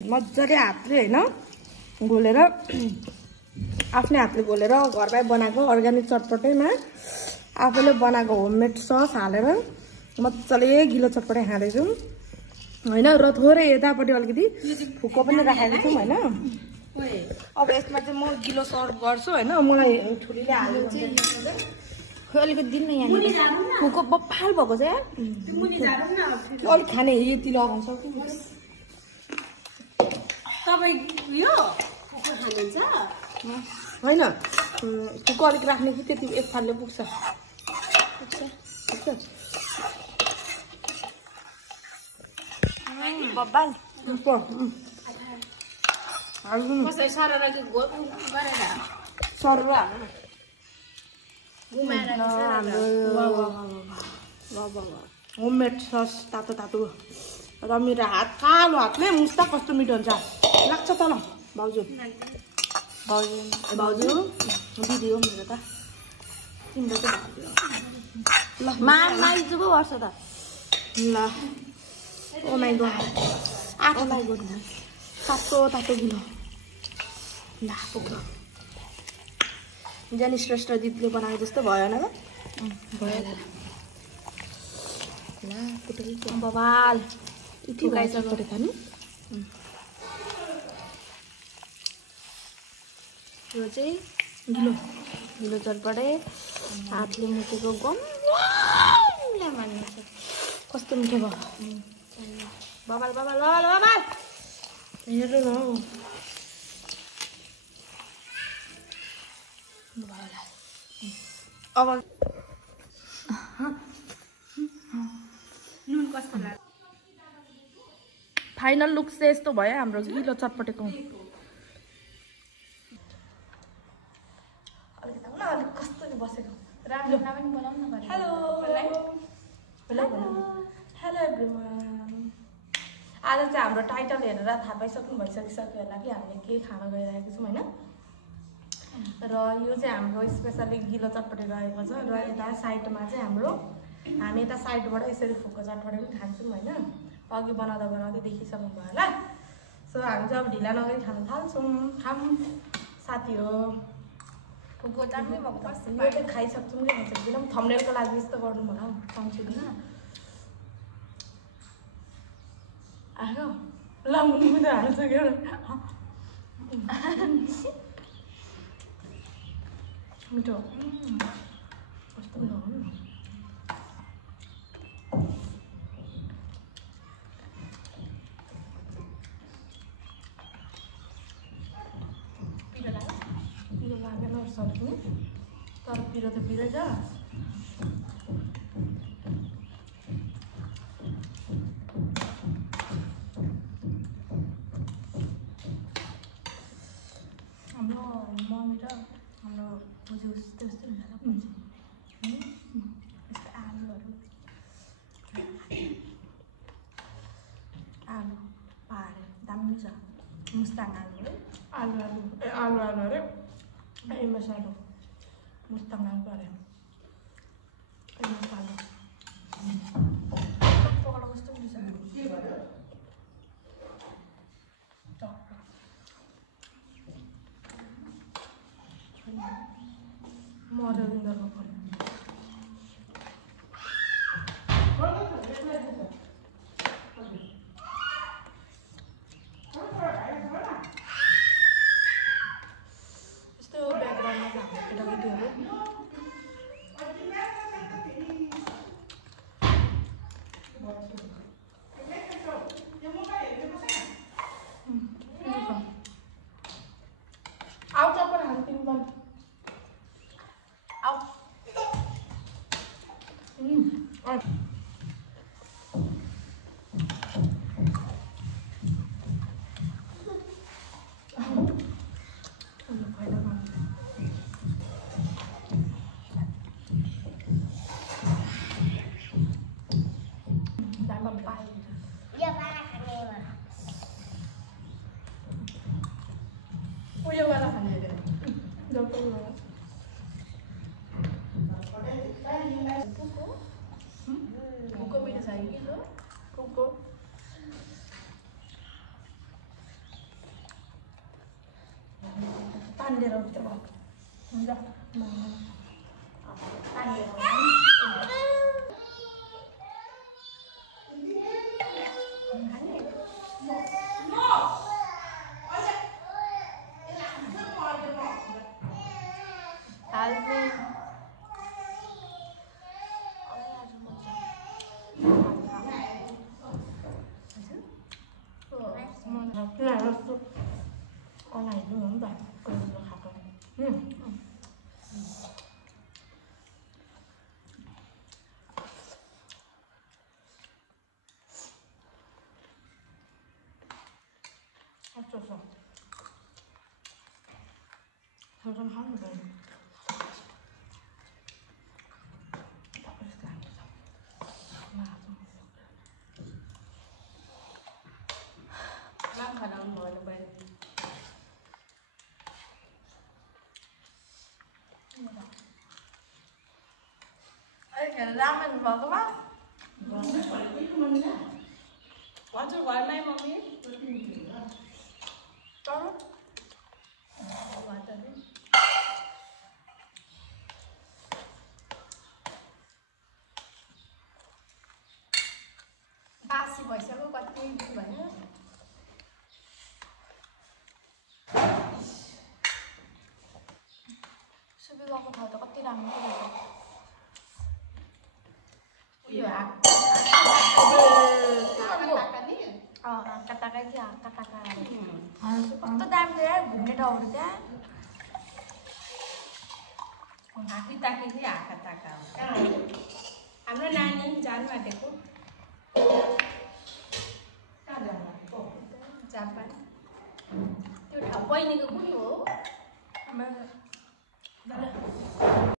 मजाले हातले हैन गोलेर आफ्नै हातले गोलेर घरमै बनाएको अर्ग्यानिक चटपटेमा आफूले बनाएको होममेड सस हालेर मजाले गिलो चटपटे खाँदैछु हैन। र थोरै यतापट्टि अलिकति फुको पनि राखेको छु हैन। अब यसमा चाहिँ म गिलो सर्भ गर्छु हैन। मलाई ठुलीले हालेको चाहिँ अलिकति दिन न यहाँ फुको बप्पाल भएको छ यार। अलिक खाने यति लगाउँछ कि तपाईँ यो फुको खानुहुन्छ होइन फुको अलिक राख्ने कि त्यति एक फालले पुग्छ बब्बाल कसै गरेर सरर होममेड सस तातो तातो र मेरो हात कालो हातले मुस्ता कस्तो मिठो हुन्छ लाग्छ त ल भाउजू भाउजू दिदी हो मेरो त तिम्रो चाहिँ ल माइजु पो गर्छ त ल ओ माई गॉड आको माई गॉड तातो तातो गिलो ल पुग्यो जानी श्रेष्ठ दिदीले बनाएको जस्तो भएन र भयो ल पुटली बबाल इति गाइसक्यो खानु यो चाहिँ गिलो चटपटे हातले मुकेको गमले मान्नु कस्तो मिठो भयो बबाल बबाल ल बबाल हेर्नु न अब नुन कस्तो लाग्छ फाइनल लुक चाहिँ यस्तो भयो हाम्रो गिलो चटपटेको अलिक कस्तो बसेको राम्रो पनि बोलाउनु न हेलो हेलो हेलो एभ्रिवान आज चाहिँ हाम्रो टाइटल हेरेर थाहा पाइसक्नु भइसकिसक्यो होला कि हामीले के खान गइरहेको छौँ होइन। र यो चाहिँ हाम्रो स्पेसली गिलो चटपटे रहेको छ र यता साइडमा चाहिँ हाम्रो हामी यता साइडबाट यसरी फुको चटपटे पनि खान्छौँ होइन। अघि बनाउँदै देखिसक्नु भयो होला। सो हामी चाहिँ अब ढिला नगरी खान थाल्छौँ। खाऊँ साथी हो फुको चाट्नै भएको यो चाहिँ खाइसक्छौँ कि खाइसक्दैनौँ थम्बनेलको लागि यस्तो गर्नु होला हौ सम्झिँदैन आयो ल मुनि त हाल्छ क्या मिठो कस्तो मिठो हो पिरो लागेन सक्ने तर पिरो त पिरै छ हाम्रो मम्मी र हाम्रो बोजू यस्तो यस्तो हुन्छ यस्तो आलु पारे दामी छ मुस्ताङ आलु है आलु अरे एमएस आलु मुस्ताङ आलु अरे एमएस आलु पकाउनु कस्तो हुन्छ मरेन्द्रको फोन यस्तो ब्याकग्राउन्डमा चाहिँ हाम्रो केटाकेटीहरू आउ चप्पल हाल्नु बन्द आउ उयो वाला खाने अरे डॉक्टर वाला फुको मिठो छ कि पानी लिएर आउँछ हुन्छ पानी लिएर con này nó muốn đặt con nó khạc rồi 없었어. 저좀 하면 돼. 라면 먹어봐? 완전 얼마에 먹니? 따로? 완전히? बासी भइसक्यो कति दिन भयो सुबिगाको ठाउँ त कति राम्रो रहेछ उयो कताका क्या कताका कस्तो दामी थियो यार घुम्ने ठाउँहरू त्यहाँ हाकी ताकी थियो हाका ताका हाम्रो नानी जानु आँटेको जापान त्यो ठाउँ बहिनीको कुन हो